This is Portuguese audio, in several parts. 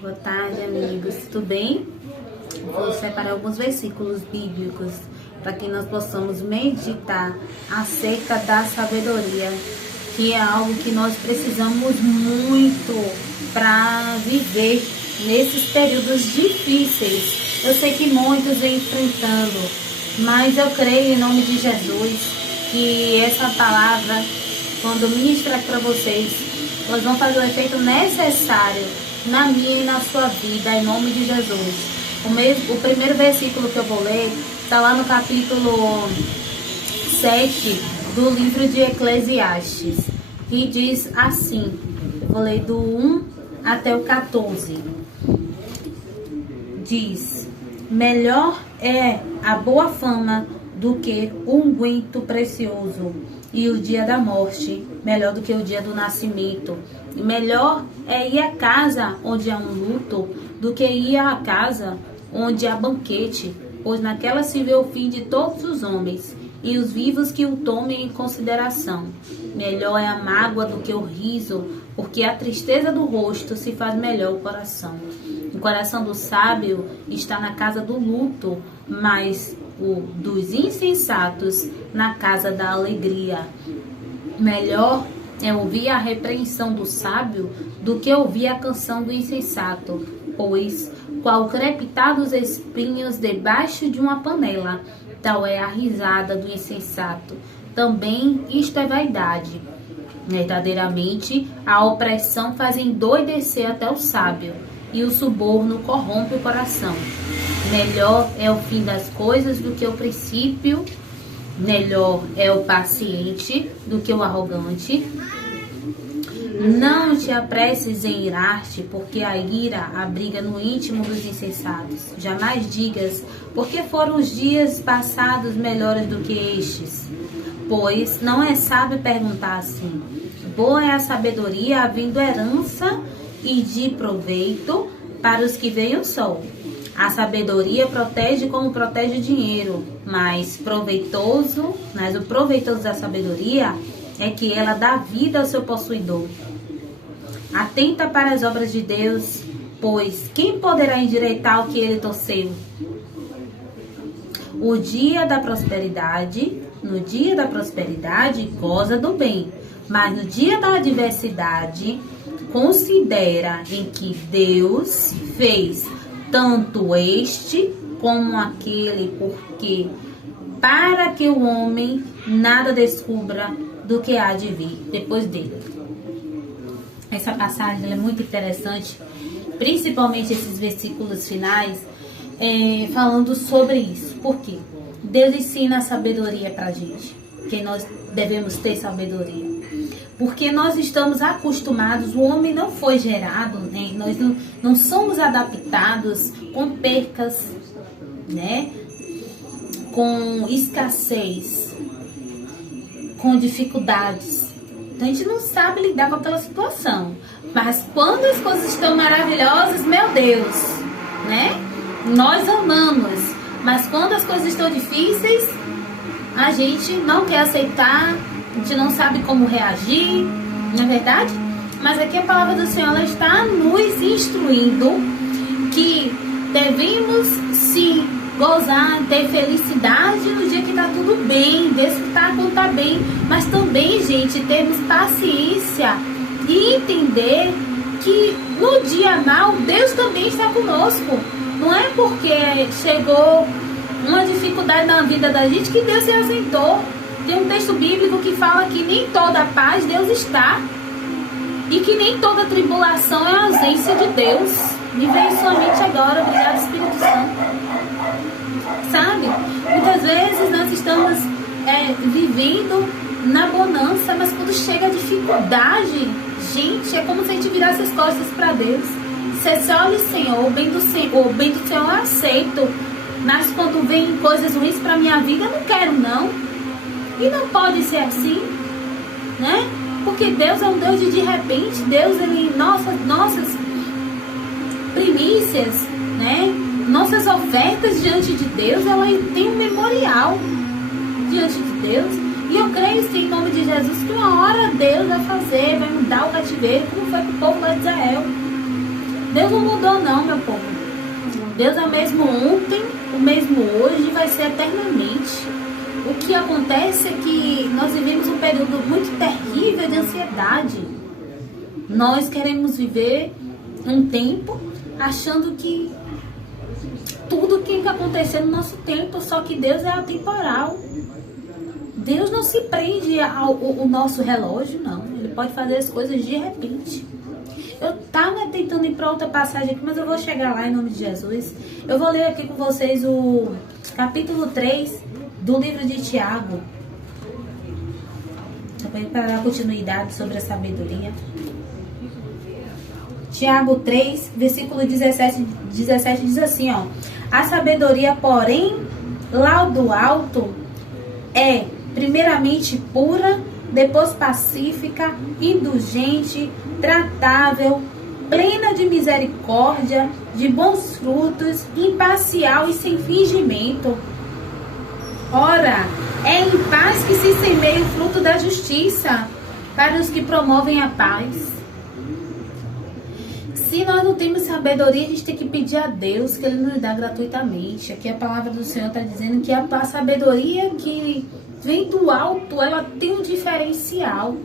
Boa tarde, amigos. Tudo bem? Vou separar alguns versículos bíblicos para que nós possamos meditar acerca da sabedoria, que é algo que nós precisamos muito para viver nesses períodos difíceis. Eu sei que muitos vêm enfrentando, mas eu creio em nome de Jesus que essa palavra, quando ministrar para vocês, nós vamos fazer o efeito necessário na minha e na sua vida, em nome de Jesus. O primeiro versículo que eu vou ler está lá no capítulo 7 do livro de Eclesiastes, que diz assim, vou ler do 1 até o 14. Diz: melhor é a boa fama do que o unguento precioso, e o dia da morte melhor do que o dia do nascimento. E melhor é ir à casa onde há um luto do que ir à casa onde há banquete, pois naquela se vê o fim de todos os homens, e os vivos que o tomem em consideração. Melhor é a mágoa do que o riso, porque a tristeza do rosto se faz melhor o coração. O coração do sábio está na casa do luto, mas o dos insensatos na casa da alegria. Melhor é ouvir a repreensão do sábio do que ouvir a canção do insensato, pois qual crepitar dos espinhos debaixo de uma panela, tal é a risada do insensato. Também isto é vaidade. Verdadeiramente, a opressão faz endoidecer até o sábio, e o suborno corrompe o coração. Melhor é o fim das coisas do que o princípio, melhor é o paciente do que o arrogante. Não te apresses em irar-te, porque a ira abriga no íntimo dos insensatos. Jamais digas, porque foram os dias passados melhores do que estes. Pois não é sábio perguntar assim. Boa é a sabedoria, havendo herança e de proveito para os que veem o sol. A sabedoria protege como protege o dinheiro, mas o proveitoso da sabedoria é que ela dá vida ao seu possuidor. Atenta para as obras de Deus, pois quem poderá endireitar o que ele torceu? No dia da prosperidade, goza do bem, mas no dia da adversidade, considera em que Deus fez tanto este como aquele, porque para que o homem nada descubra do que há de vir depois dele. Essa passagem é muito interessante, principalmente esses versículos finais, falando sobre isso. Por quê? Deus ensina a sabedoria pra gente, que nós devemos ter sabedoria. Porque nós estamos acostumados, o homem não foi gerado, né? Nós não somos adaptados com percas, né? Com escassez, com dificuldades. Então a gente não sabe lidar com aquela situação. Mas quando as coisas estão maravilhosas, meu Deus, né? Nós amamos. Mas quando as coisas estão difíceis, a gente não quer aceitar, a gente não sabe como reagir, não é verdade? Mas aqui a palavra do Senhor, ela está nos instruindo que devemos sim gozar, ter felicidade no dia que está tudo bem, desfrutar quando está bem, mas também, gente, termos paciência e entender que no dia mal, Deus também está conosco. Não é porque chegou uma dificuldade na vida da gente que Deus se ausentou. Tem um texto bíblico que fala que nem toda paz Deus está, e que nem toda tribulação é a ausência de Deus. Me veio somente agora, obrigado Espírito Santo. Sabe? Muitas vezes nós estamos vivendo na bonança, mas quando chega a dificuldade, gente, é como se a gente virasse as costas para Deus. Você olha, Senhor, o bem do Senhor eu aceito, mas quando vem coisas ruins para minha vida, eu não quero não. E não pode ser assim, né? Porque Deus é um Deus de repente. Deus, ele, nossas primícias, né? Nossas ofertas diante de Deus, ela tem um memorial diante de Deus. E eu creio sim, em nome de Jesus, que uma hora Deus vai mudar o cativeiro, como foi com o povo lá de Israel. Deus não mudou não, meu povo. Deus é o mesmo ontem, o mesmo hoje, vai ser eternamente. O que acontece é que nós vivemos um período muito terrível de ansiedade. Nós queremos viver um tempo achando que tudo tem que acontecer no nosso tempo, só que Deus é atemporal. Deus não se prende ao nosso relógio, não. Ele pode fazer as coisas de repente. Eu estava tentando ir para outra passagem aqui, mas eu vou chegar lá em nome de Jesus. Eu vou ler aqui com vocês o capítulo 3 do livro de Tiago. Também para dar continuidade sobre a sabedoria. Tiago 3, versículo 17 diz assim, ó. A sabedoria, porém, lá do alto, é primeiramente pura, depois pacífica, indulgente, tratável, plena de misericórdia, de bons frutos, imparcial e sem fingimento. Ora, é em paz que se semeia o fruto da justiça para os que promovem a paz. Se nós não temos sabedoria, a gente tem que pedir a Deus que Ele nos dá gratuitamente. Aqui a palavra do Senhor está dizendo que a sabedoria que vem do alto, ela tem um diferencial.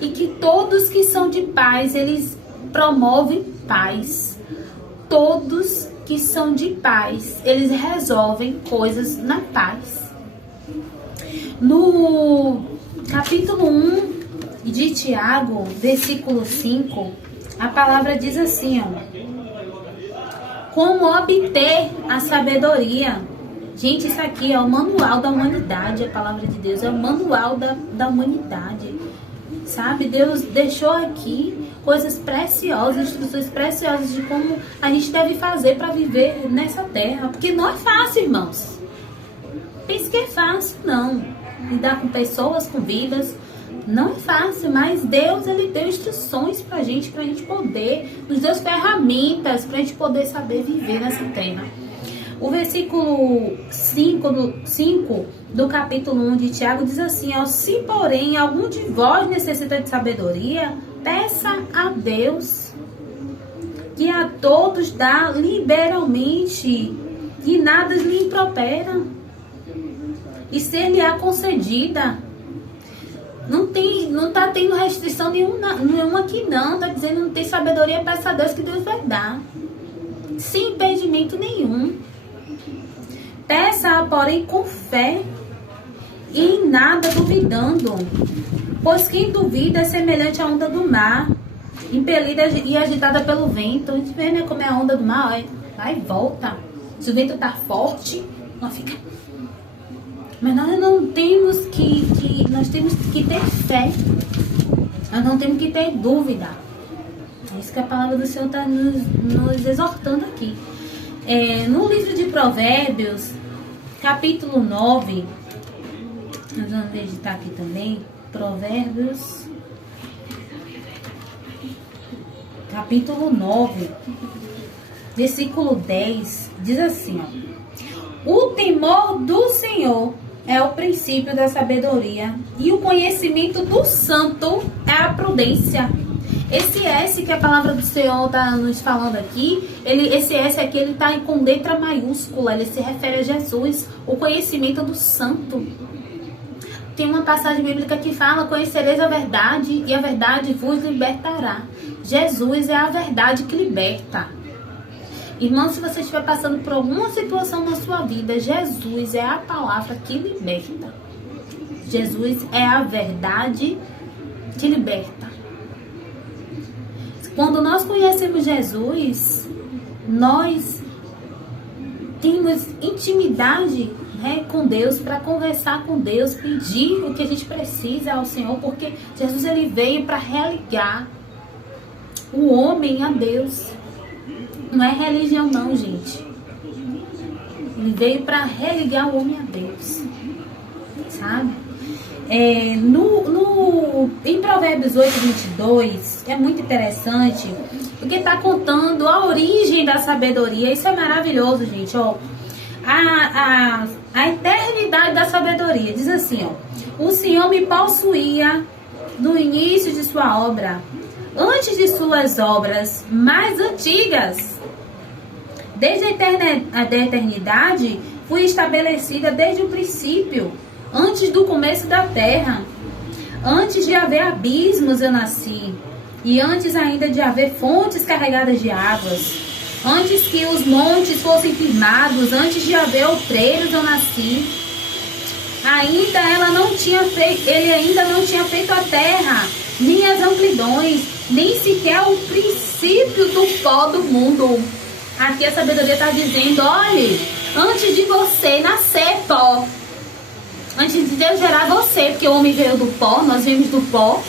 E que todos que são de paz, eles promovem paz. Todos que são de paz, eles resolvem coisas na paz. No capítulo 1 de Tiago, versículo 5, a palavra diz assim, ó. Como obter a sabedoria? Gente, isso aqui é o manual da humanidade, a palavra de Deus é o manual da humanidade. Sabe, Deus deixou aqui coisas preciosas, instruções preciosas de como a gente deve fazer para viver nessa terra. Porque não é fácil, irmãos. Pense que é fácil, não. Lidar com pessoas, com vidas, não é fácil. Mas Deus, Ele deu instruções pra gente poder, nos deu ferramentas pra gente poder saber viver nessa terra. O versículo 5 do capítulo 1 de Tiago diz assim, ó, se porém algum de vós necessita de sabedoria, peça a Deus, que a todos dá liberalmente, e nada lhe impropera, e ser-lhe-á concedida. Não tá tendo restrição nenhuma aqui não, tá dizendo não tem sabedoria, peça a Deus que Deus vai dar, sem impedimento nenhum. Peça, porém, com fé e em nada duvidando, pois quem duvida é semelhante à onda do mar, impelida e agitada pelo vento. A gente vê, né, como é a onda do mar, vai e volta. Se o vento tá forte, não fica. Mas nós não temos nós temos que ter fé, nós não temos que ter dúvida. É isso que a palavra do Senhor está nos exortando aqui. No livro de Provérbios, capítulo 9, nós vamos meditar aqui também, Provérbios, capítulo 9, versículo 10, diz assim, ó, o temor do Senhor é o princípio da sabedoria, e o conhecimento do santo é a prudência. Esse S que a palavra do Senhor está nos falando aqui, esse S aqui, ele está com letra maiúscula, ele se refere a Jesus, o conhecimento do santo. Tem uma passagem bíblica que fala, conhecereis a verdade e a verdade vos libertará. Jesus é a verdade que liberta. Irmão, se você estiver passando por alguma situação na sua vida, Jesus é a palavra que liberta. Jesus é a verdade que liberta. Quando nós conhecemos Jesus, nós temos intimidade, né, com Deus, para conversar com Deus, pedir o que a gente precisa ao Senhor, porque Jesus, ele veio para religar o homem a Deus. Não é religião não, gente. Ele veio para religar o homem a Deus, sabe? Em Provérbios 8:22 é muito interessante, porque está contando a origem da sabedoria. Isso é maravilhoso, gente. Ó, a eternidade da sabedoria diz assim, ó, o Senhor me possuía no início de sua obra, antes de suas obras mais antigas. Desde a eternidade, fui estabelecida desde o princípio, antes do começo da terra. Antes de haver abismos eu nasci, e antes ainda de haver fontes carregadas de águas. Antes que os montes fossem firmados, antes de haver outreiros eu nasci. Ele ainda não tinha feito a terra, nem as amplidões, nem sequer o princípio do pó do mundo. Aqui a sabedoria está dizendo, olhe, antes de você nascer, pó, antes de Deus gerar você, porque o homem veio do pó, nós viemos do pó.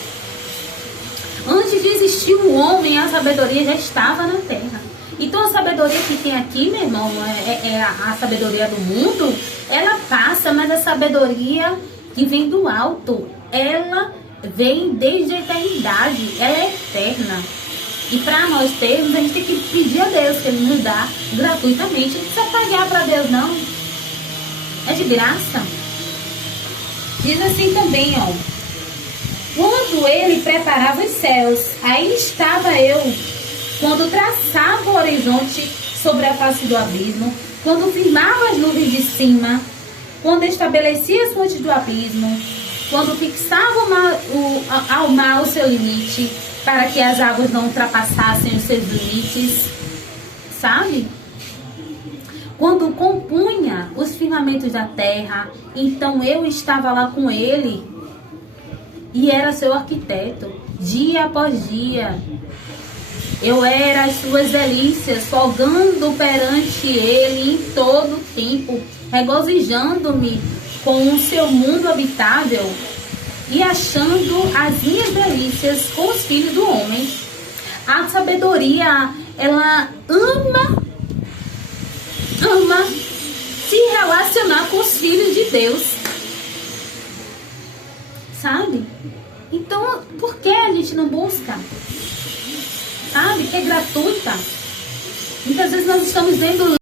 Antes de existir o homem, a sabedoria já estava na terra. Então a sabedoria que tem aqui, meu irmão, é a sabedoria do mundo, ela passa, mas a sabedoria que vem do alto, ela vem desde a eternidade, ela é eterna. E para nós termos, a gente tem que pedir a Deus que Ele nos dá gratuitamente. Não precisa pagar para Deus, não. É de graça. Diz assim também, ó. Quando Ele preparava os céus, aí estava eu. Quando traçava o horizonte sobre a face do abismo, quando firmava as nuvens de cima, quando estabelecia as fontes do abismo, quando fixava ao mar o seu limite, para que as águas não ultrapassassem os seus limites, sabe? Quando compunha os firmamentos da terra, então eu estava lá com Ele e era seu arquiteto, dia após dia. Eu era as suas delícias, folgando perante Ele em todo o tempo, regozijando-me com o seu mundo habitável e achando as minhas delícias com os filhos do homem. A sabedoria, ela ama se relacionar com os filhos de Deus, sabe? Então, por que a gente não busca? Sabe? Que é gratuita. Muitas vezes nós estamos vendo